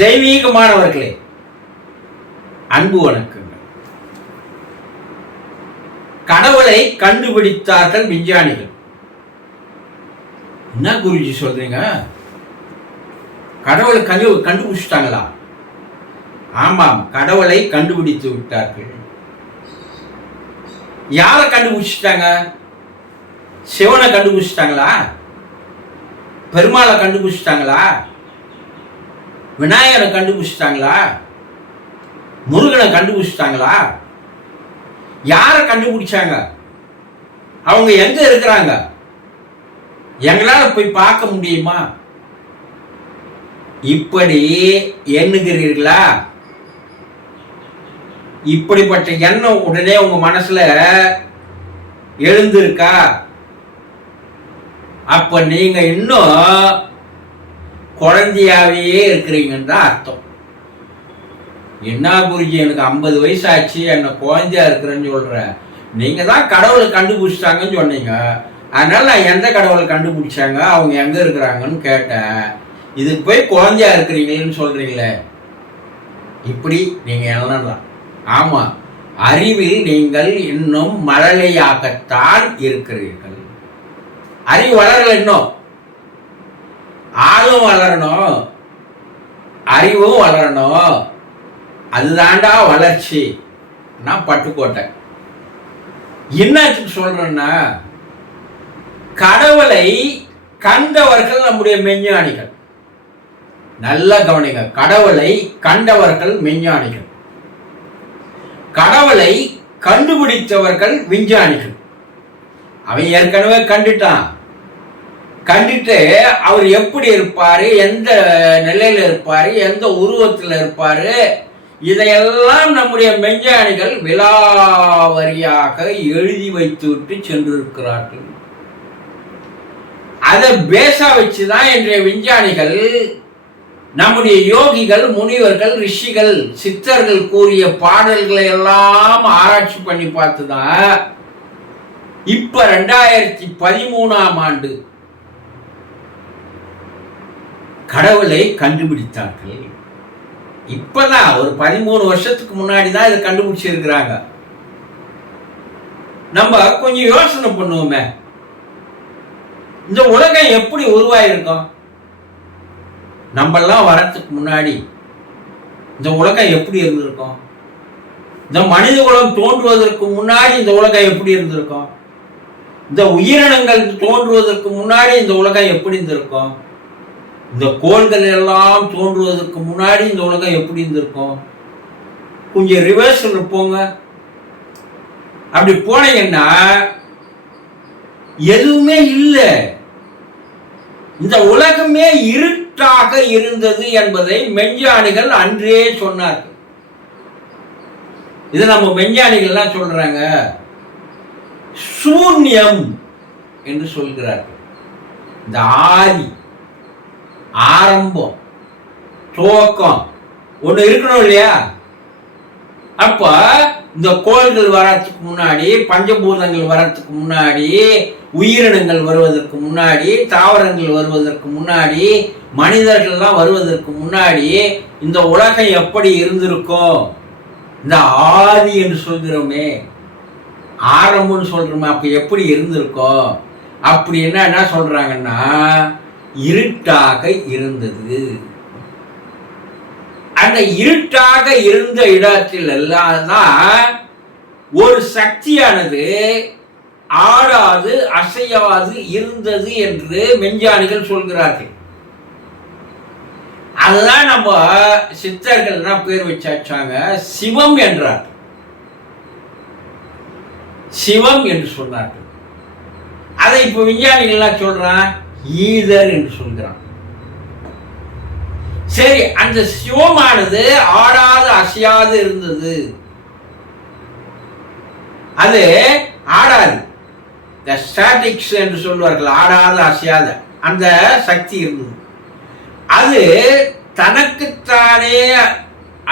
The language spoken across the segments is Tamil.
தெய்வீகமானவர்களே, அன்பு வணக்கங்கள். கடவுளை கண்டுபிடித்தார்கள் விஞ்ஞானிகள். என்ன குருஜி சொல்றீங்க? கடவுளை கண்டுபிடிச்சிட்டாங்களா? ஆமாம், கடவுளை கண்டுபிடித்து விட்டார்கள். யாரை கண்டுபிடிச்சிட்டாங்க? சிவனை கண்டுபிடிச்சிட்டாங்களா? பெருமாளை கண்டுபிடிச்சிட்டாங்களா? விநாயகரை கண்டுபிடிச்சிட்டாங்களா? முருகனை கண்டுபிடிச்சிட்டாங்களா? யாரை கண்டுபிடிச்சாங்க? அவங்க எங்க இருக்கிறாங்க? எங்களால போய் பார்க்க முடியுமா? இப்படி எண்ணுகிறீர்களா? இப்படிப்பட்ட எண்ணம் உடனே உங்க மனசுல எழுந்திருக்கா? அப்ப நீங்க இன்னும் குழந்தையாவே இருக்கிறீங்கன்னு தான் அர்த்தம். என்ன குருஜி, எனக்கு 50 வயசு ஆச்சு, என்ன குழந்தையா இருக்கிறேன்னு சொல்ற. நீங்க தான் கடவுளை கண்டுபிடிச்சிட்டாங்கன்னு சொன்னீங்க. அதனால நான் எந்த கடவுளை கண்டுபிடிச்சாங்க, அவங்க எங்க இருக்கிறாங்கன்னு கேட்டேன். இதுக்கு போய் குழந்தையா இருக்கிறீங்களேன்னு சொல்றீங்களே, இப்படி நீங்க எண்ணலாம். ஆமா, அறிவில் நீங்கள் இன்னும் மழலையாகத்தான் இருக்கிறீர்கள். அறிவு வளரல, இன்னும் ஆளும் வளரணும், அறிவும் வளரணும். அதுதான்டா வளர்ச்சி. நான் பட்டுக்கோட்டை. என்னத்துக்கு சொல்றேன்னா, கடவுளை கண்டவர்கள் நம்முடைய மெஞ்ஞானிகள். நல்லா கவனிங்க, கடவுளை கண்டவர்கள் மெஞ்ஞானிகள், கடவுளை கண்டுபிடித்தவர்கள் விஞ்ஞானிகள். அவன் ஏற்கனவே கண்டுட்டு அவர் எப்படி இருப்பாரு, எந்த நிலையில இருப்பாரு, எந்த உருவத்தில் இருப்பாரு, இதையெல்லாம் நம்முடைய மெஞ்ஞானிகள் விலாவரியாக எழுதி வைத்து விட்டு சென்றிருக்கிறார்கள். அதை பேசா வச்சுதான் இன்றைய விஞ்ஞானிகள், நம்முடைய யோகிகள், முனிவர்கள், ரிஷிகள், சித்தர்கள் கூறிய பாடல்களை எல்லாம் ஆராய்ச்சி பண்ணி பார்த்துதான் இப்ப 2013ஆம் ஆண்டு கடவுளை கண்டுபிடித்தார்கள். இப்பதான் ஒரு 13 வருஷத்துக்கு முன்னாடி தான் இதை கண்டுபிடிச்சிருக்கிறாங்க. நம்ம கொஞ்சம் யோசனை பண்ணுவோமே, இந்த உலகம் எப்படி உருவாயிருக்கும்? நம்மெல்லாம் வரத்துக்கு முன்னாடி இந்த உலகம் எப்படி இருந்திருக்கும்? இந்த மனித குலம் தோன்றுவதற்கு முன்னாடி இந்த உலகம் எப்படி இருந்திருக்கும்? இந்த உயிரினங்கள் தோன்றுவதற்கு முன்னாடி இந்த உலகம் எப்படி இருந்திருக்கும்? இந்த கோள்கள் எல்லாம் தோன்றுவதற்கு முன்னாடி இந்த உலகம் எப்படி இருந்திருக்கும்? கொஞ்சம் ரிவர்ஸில் போங்க. அப்படி போனீங்கன்னா எதுவுமே இல்லை. இந்த உலகமே இருட்டாக இருந்தது என்பதை மெஞ்ஞானிகள் அன்றே சொன்னார்கள். இது நம்ம மெஞ்ஞானிகள்லாம் சொல்றாங்க, சூன்யம் என்று சொல்கிறார்கள். இந்த ஆதி, ஆரம்பம், துவக்கம் ஒண்ணு இருக்கணும் இல்லையா? அப்ப இந்த கோள்கள் வர்றதுக்கு முன்னாடி, பஞ்சபூதங்கள் வர்றதுக்கு முன்னாடி, உயிரினங்கள் வருவதற்கு முன்னாடி, தாவரங்கள் வருவதற்கு முன்னாடி, மனிதர்கள்லாம் வருவதற்கு முன்னாடி இந்த உலகம் எப்படி இருந்திருக்கும்? இந்த ஆதி என்று சொல்கிறோமே, ஆரம்பம்னு சொல்றோமே, அப்ப எப்படி இருந்திருக்கும்? அப்படின்னா என்ன சொல்றாங்கன்னா, இருட்டாக இருந்தது. அந்த இருட்டாக இருந்த இடத்தில் எல்லாம் தான் ஒரு சக்தியானது ஆடாது அசையாது இருந்தது என்று மெஞ்ஞானிகள் சொல்கிறார்கள். அதுதான் நம்ம சித்தர்கள் பேர் வச்சாச்சாங்க, சிவம் என்றார். சிவம் என்று சொன்னார்கள். அதை இப்ப விஞ்ஞானிகள் சொல்றான், ஈதர் என்று சொல்கிறான். சரி, அந்த சிவமானது ஆடாது அசையாது இருந்தது. அது ஆடாது, ஸ்டாட்டிக்ஸ் என்று சொல்வார்கள், ஆடாது அசையாத அந்த சக்தி இருந்தது. அது தனக்குத்தானே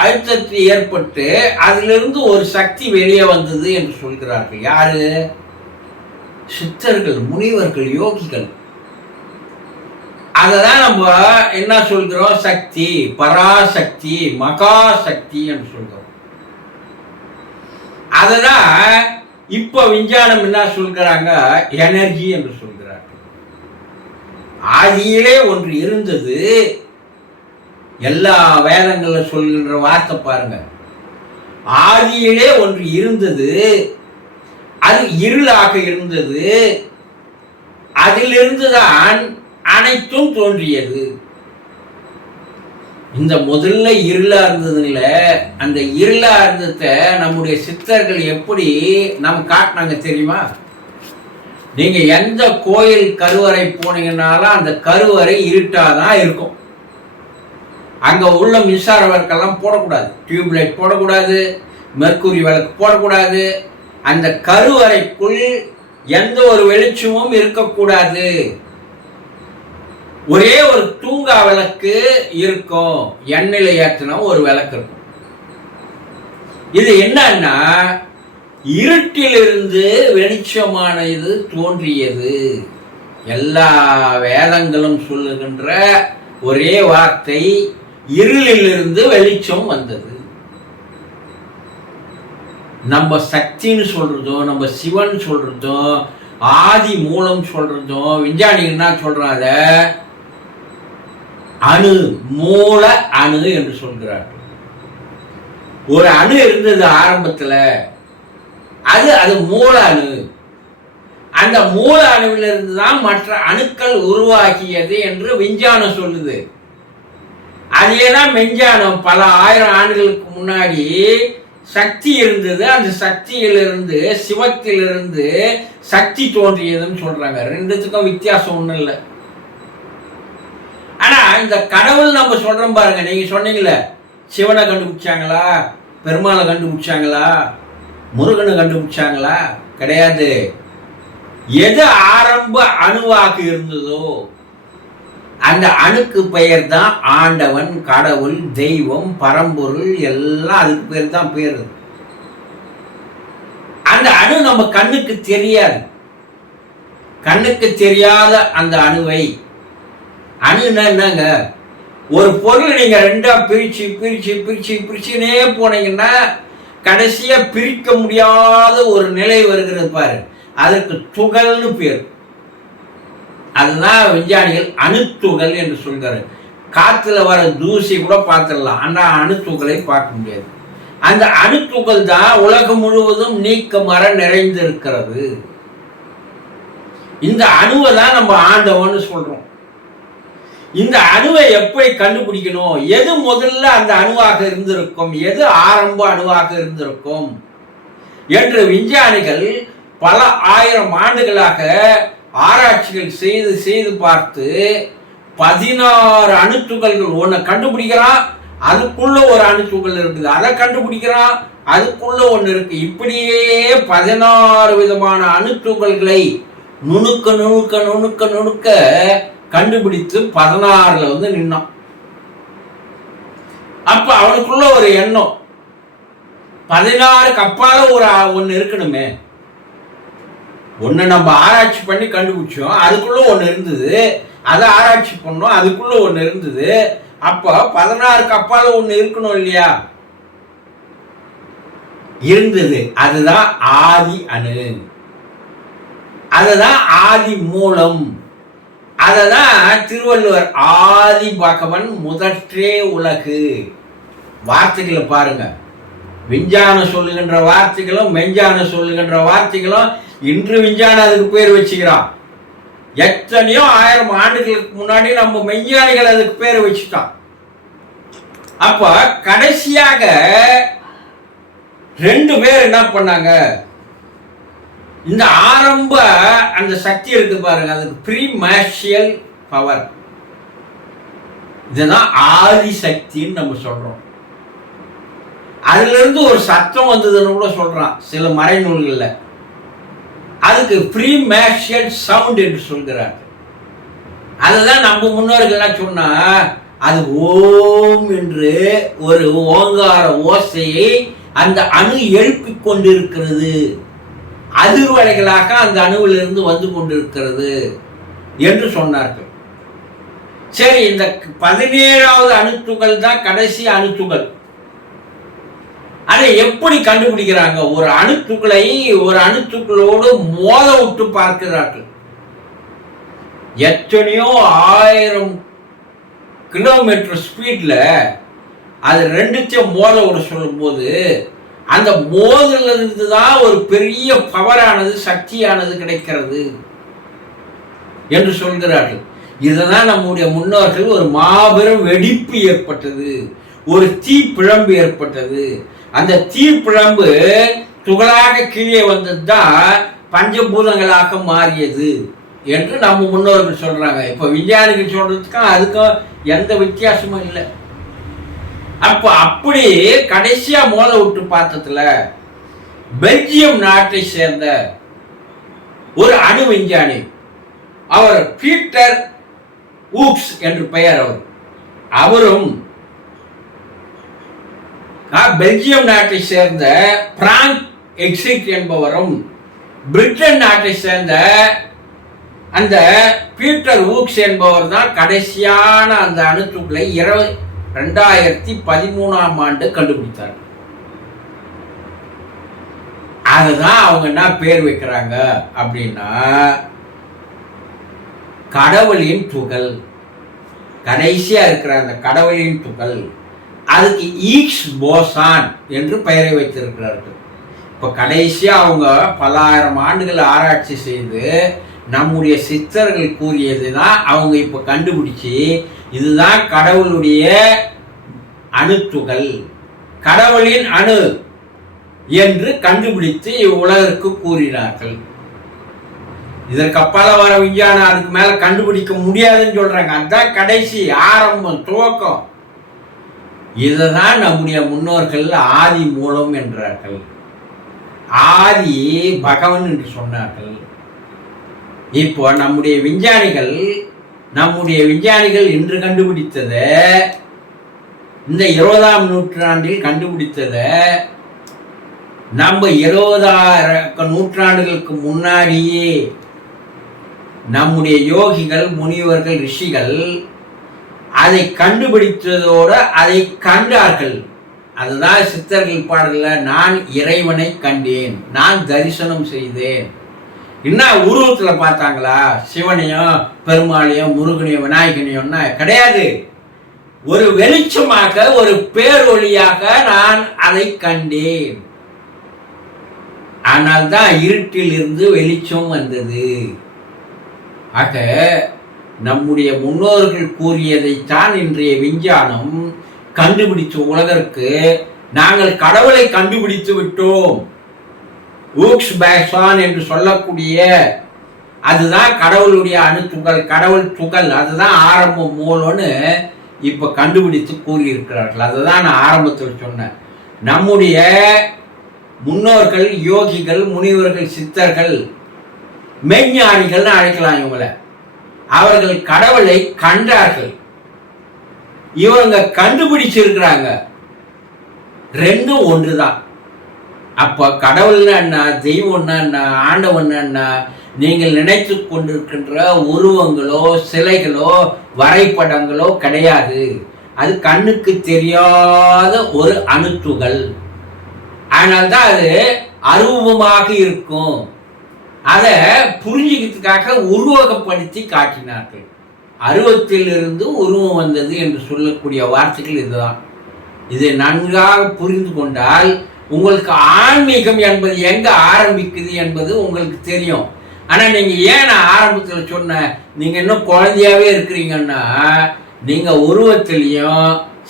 அழுத்தத்தில் ஏற்பட்டு அதிலிருந்து ஒரு சக்தி வெளியே வந்தது என்று சொல்கிறார்கள். யாரு? சித்தர்கள், முனிவர்கள், யோகிகள். அததான் நம்ம என்ன சொல்கிறோம்? சக்தி, பராசக்தி, மகாசக்தி என்று சொல்கிறோம். அததான் இப்ப விஞ்ஞானம் என்ன சொல்கிறாங்க? எனர்ஜி என்று சொல்கிறார். ஆதியிலே ஒன்று இருந்தது. எல்லா வேதங்கள்ல சொல்கின்ற வார்த்தை பாருங்க. ஆதியிலே ஒன்று இருந்தது, அது இருளாக இருந்தது, அதிலிருந்துதான் அனைத்தும் தோன்றியது. இந்த முதல்ல இருளா இருந்ததுல, அந்த இருளா இருந்தத நம்முடைய சித்தர்கள் எப்படி நம்ம காட்டினாங்க தெரியுமா? நீங்க எந்த கோயில் கருவறை போனீங்கன்னாலும் அந்த கருவறை இருட்டாதான் இருக்கும். அங்க உள்ள மின்சார விளக்கெல்லாம் போடக்கூடாது, டியூப்லைட் போடக்கூடாது, மெர்க்குரி விளக்கு போடக்கூடாது. அந்த கருவறைக்குள் எந்த ஒரு வெளிச்சமும் இருக்கக்கூடாது. ஒரே ஒரு தூங்கா விளக்கு இருக்கும், எண்ணெயில ஏற்றின ஒரு விளக்கு இருக்கும். இது என்னன்னா, இருட்டிலிருந்து வெளிச்சமான இது தோன்றியது. எல்லா வேதங்களும் சொல்லுகின்ற ஒரே வார்த்தை, இருளிலிருந்து வெளிச்சம் வந்தது. நம்ம சக்தின்னு சொல்றதும், நம்ம சிவன் சொல்றதும், ஆதி மூலம் சொல்றதும், விஞ்ஞானிகள் என்ன சொல்றாங்க? அணு, மூல அணு என்று சொல்கிறார். ஒரு அணு இருந்தது ஆரம்பத்துல, அது மூல அணு. அந்த மூல அணுவிலிருந்து தான் மற்ற அணுக்கள் உருவாகியது என்று விஞ்ஞானம் சொல்லுது. அதேதான் விஞ்ஞானம் பல ஆயிரம் ஆண்டுகளுக்கு முன்னாடி சக்தி இருந்தது, அந்த சக்தியிலிருந்து, சிவத்திலிருந்து சக்தி தோன்றியதுன்னு சொல்றாங்க. ரெண்டுத்துக்கும் வித்தியாசம் ஒண்ணும் இல்லை. ஆனா இந்த கடவுள் நம்ம சொல்றோம் பாருங்க, நீங்க சொன்னீங்கல்ல, சிவனை கண்டுபிடிச்சாங்களா, பெருமாளை கண்டுபிடிச்சாங்களா, முருகனை கண்டுபிடிச்சாங்களா? கிடையாது. எது ஆரம்ப அணுவாக இருந்ததோ அந்த அணுக்கு பெயர் தான் ஆண்டவன், கடவுள், தெய்வம், பரம்பொருள், எல்லாம் அதுக்கு பேர் தான் பேரு. அந்த அணு நம்ம கண்ணுக்கு தெரியாது. கண்ணுக்கு தெரியாத அந்த அணுவை, அணுன்னா என்னங்க? ஒரு பொருள் நீங்க ரெண்டா பிரிச்சு பிரிச்சு பிரிச்சு பிரிச்சுனே போனீங்கன்னா கடைசியா பிரிக்க முடியாத ஒரு நிலை வருகிறது பாரு, அதற்கு துகள்னு பேர். அதுதான் விஞ்ஞானிகள் அணுத்துகள் என்று சொல்கிறார். காத்துல வர தூசி கூட பார்த்துடலாம், ஆனா அணுத்துகளை பார்க்க முடியாது. அந்த அணுத்துகள் தான் உலகம் முழுவதும் நீக்கமற நிறைந்திருக்கிறது. இந்த அணுவை தான் நம்ம ஆண்டவன்னு சொல்றோம். இந்த அணுவை எப்படி கண்டுபிடிக்கணும்? எது முதல்ல அந்த அணுவாக இருந்திருக்கும், எது ஆரம்ப அணுவாக இருந்திருக்கும் என்று விஞ்ஞானிகள் பல ஆயிரம் ஆண்டுகளாக ஆராய்ச்சிகள் செய்து செய்து பார்த்து 16 அணுத்துகள்கள் ஒன்று கண்டுபிடிக்கிறான், அதுக்குள்ள ஒரு அணுத்துகள் இருக்குது, அதை கண்டுபிடிக்கிறான், அதுக்குள்ள ஒன்று இருக்கு. இப்படியே 16 விதமான அணுத்துகள்களை நுணுக்க நுணுக்க நுணுக்க நுணுக்க கண்டுபிடித்து 16ல வந்து நின்னான். அப்ப அவனுக்குள்ள ஒரு எண்ணம், 16க்கு அப்பால ஒரு ஒண்ணு இருக்கணுமே. ஒண்ணு நம்ம ஆராய்ச்சி பண்ணி கண்டுபிடிச்சோம், அதுக்குள்ள ஒண்ணு இருந்தது, அதை ஆராய்ச்சி பண்ணோம், அதுக்குள்ள ஒண்ணு இருந்தது. அப்ப 16க்கு அப்பால ஒண்ணு இருக்கணும் இல்லையா? இருந்தது. அதுதான் ஆதி அணு, அதுதான் ஆதி மூலம். அததான் திருவள்ளுவர் ஆதி பகவன் முதற்றே உலகு. வார்த்தைகளை பாருங்க, விஞ்ஞானம் சொல்லுகின்ற வார்த்தைகளும் மெஞ்ஞானம் சொல்லுகின்ற வார்த்தைகளும் இன்று விஞ்ஞானம் அதுக்கு பேர் வச்சுக்கிறான். எத்தனையோ ஆயிரம் ஆண்டுகளுக்கு முன்னாடி நம்ம மெஞ்ஞானிகள் அதுக்கு பேர் வச்சுட்டான். அப்ப கடைசியாக 2 பேர் என்ன பண்ணாங்க? இந்த ஆரம்ப அந்த சக்தி இருக்கு பாருங்க, அதுக்கு ப்ரீமேஷியல் பவர், இதுதான் ஆதி சக்தின்னு நம்ம சொல்றோம். அதுல இருந்து ஒரு சத்தம் வந்ததுன்னு கூட சொல்றான் சில மறைநூல்கள்ல. அதுக்கு ப்ரீமேஷியல் சவுண்ட் என்று சொல்கிறார். அதுதான் நம்ம முன்னோர்கள் சொன்னா, அது ஓம் என்று ஒரு ஓங்கார ஓசையை அந்த அணு எழுப்பிக் கொண்டிருக்கிறது, அதிர்வலைகளாக அந்த அணுவிலிருந்து வந்து கொண்டிருக்கிறது என்று சொன்னார்கள். சரி, இந்த 17வது அணுத்துகள் தான் கடைசி அணுத்துகள். அதை எப்படி கண்டுபிடிக்கிறாங்க? ஒரு அணுத்துக்களை ஒரு அணுத்துக்களோடு மோத விட்டு பார்க்கிறார்கள். எத்தனையோ 1000 கிலோமீட்டர் ஸ்பீட்ல அது ரெண்டுத்தையும் மோத விட சொல்லும் போது அந்த மோதல இருந்து தான் ஒரு பெரிய பவரானது, சக்தியானது கிடைக்கிறது என்று சொல்கிறார்கள். இதுதான் நம்முடைய முன்னோர்கள் ஒரு மாபெரும் வெடிப்பு ஏற்பட்டது, ஒரு தீப்பிழம்பு ஏற்பட்டது. அந்த தீப்பிழம்பு துகளாக கீழே வந்தது தான் பஞ்சபூதங்களாக மாறியது என்று நம்ம முன்னோர்கள் சொல்றாங்க. இப்ப விஞ்ஞானிகள் சொல்றதுக்கும் அதுக்கும் எந்த வித்தியாசமும் இல்லை. அப்ப அப்படி கடைசியா மோத விட்டு பார்த்ததுல பெல்ஜியம் நாட்டை சேர்ந்த ஒரு அணு விஞ்ஞானி, அவர் பீட்டர் ஊக்ஸ் என்று பெயர். அவரும் பெல்ஜியம் நாட்டை சேர்ந்த பிராங்க் எக்ஸிட் என்பவரும் பிரிட்டன் நாட்டை சேர்ந்த அந்த பீட்டர் ஊக்ஸ் என்பவர் தான் கடைசியான அந்த அணுத்துக்களை 2013ஆம் ஆண்டு கண்டுபிடித்தார். அதுதான் அவங்க என்ன பேர் வைக்கிறாங்க அப்படின்னா கடவுளின் துகள். கடைசியா இருக்கிற அந்த கடவுளின் துகள், அதுக்கு ஈக்ஸ் போசான் என்று பெயரை வைத்திருக்கிறார்கள். இப்ப கடைசியா அவங்க பல ஆயிரம் ஆண்டுகள் ஆராய்ச்சி செய்து நம்முடைய சித்தர்கள் கூறியதுதான் அவங்க இப்ப கண்டுபிடிச்சு இதுதான் கடவுளுடைய அணுத்துகள், கடவுளின் அணு என்று கண்டுபிடித்து இவ்வுலகிற்கு கூறினார்கள். இதற்கு அப்பால வர விஞ்ஞானம் அதுக்கு மேல கண்டுபிடிக்க முடியாதுன்னு சொல்றாங்க. அதுதான் கடைசி ஆரம்பம், துவக்கம். இதுதான் நம்முடைய முன்னோர்கள் ஆதி மூலம் என்றார்கள், ஆதி பகவன் என்று சொன்னார்கள். இப்போ நம்முடைய விஞ்ஞானிகள் இன்று கண்டுபிடித்தத, இந்த 20ஆம் நூற்றாண்டில் கண்டுபிடித்தத நம்ம 20,000 நூற்றாண்டுகளுக்கு முன்னாடியே நம்முடைய யோகிகள், முனிவர்கள், ரிஷிகள் அதை கண்டுபிடித்ததோடு அதை கண்டார்கள். அதுதான் சித்தர்கள் பாடல்ல நான் இறைவனை கண்டேன், நான் தரிசனம் செய்தேன். என்ன உருவத்துல பார்த்தாங்களா? சிவனையும் பெருமாளையும் முருகனையும் விநாயகனையும்னா கிடையாது. ஒரு வெளிச்சமாக, ஒரு பேரொளியாக நான் அதை கண்டேன். ஆனால் தான் இருட்டில் இருந்து வெளிச்சம் வந்தது. ஆக நம்முடைய முன்னோர்கள் கூறியதைத்தான் இன்றைய விஞ்ஞானம் கண்டுபிடிச்ச உலகிற்கு நாங்கள் கடவுளை கண்டுபிடித்து விட்டோம். ஊக்ஸ் போசான் என்று சொல்லக்கூடிய அதுதான் கடவுளுடைய அணுத்துகள், கடவுள் துகள், அதுதான் ஆரம்பம் மூலம்னு இப்ப கண்டுபிடித்து கூறியிருக்கிறார்கள். அதுதான் நான் ஆரம்பத்தில் சொன்னேன். நம்முடைய முன்னோர்கள், யோகிகள், முனிவர்கள், சித்தர்கள், மெய்ஞானிகள் அழைக்கலாம் இவங்களை. அவர்கள் கடவுளை கண்டார்கள், இவங்க கண்டுபிடிச்சிருக்கிறாங்க. ரெண்டும் ஒன்றுதான். அப்ப கடவுள்னா என்ன, தெய்வம்னா என்ன, ஆண்டவன்னா என்ன? நீங்கள் நினைத்து கொண்டிருக்கின்ற உருவங்களோ சிலைகளோ வரைபடங்களோ கிடையாது. அது கண்ணுக்கு தெரியாத ஒரு அணுத்துகள். அதனால்தான் அது அரூபமாக இருக்கும். அதை புரிஞ்சுக்கிறதுக்காக உருவகப்படுத்தி காட்டினார்கள். அருவத்திலிருந்து உருவம் வந்தது என்று சொல்லக்கூடிய வார்த்தைகள் இதுதான். இதை நன்றாக புரிந்து கொண்டால் உங்களுக்கு ஆன்மீகம் என்பது எங்க ஆரம்பிக்குது என்பது உங்களுக்கு தெரியும். ஆனா நீங்க ஏன் ஆரம்பத்தில் சொன்ன, நீங்க இன்னும் குழந்தையாவே இருக்கிறீங்கன்னா, நீங்க உருவத்திலையும்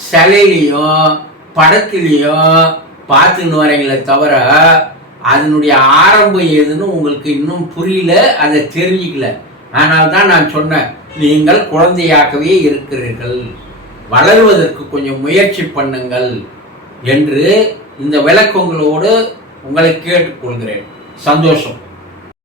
சிலையிலையும் படத்திலையும் பார்த்துன்னு வரீங்களே தவிர அதனுடைய ஆரம்பம் எதுன்னு உங்களுக்கு இன்னும் புரியல, அதை தெரிஞ்சிக்கல. அதனால தான் நான் சொன்னேன், நீங்கள் குழந்தையாகவே இருக்கிறீர்கள், வளருவதற்கு கொஞ்சம் முயற்சி பண்ணுங்கள் என்று இந்த விளக்கங்களோடு உங்களை கேட்டுக்கொள்கிறேன். சந்தோஷம்.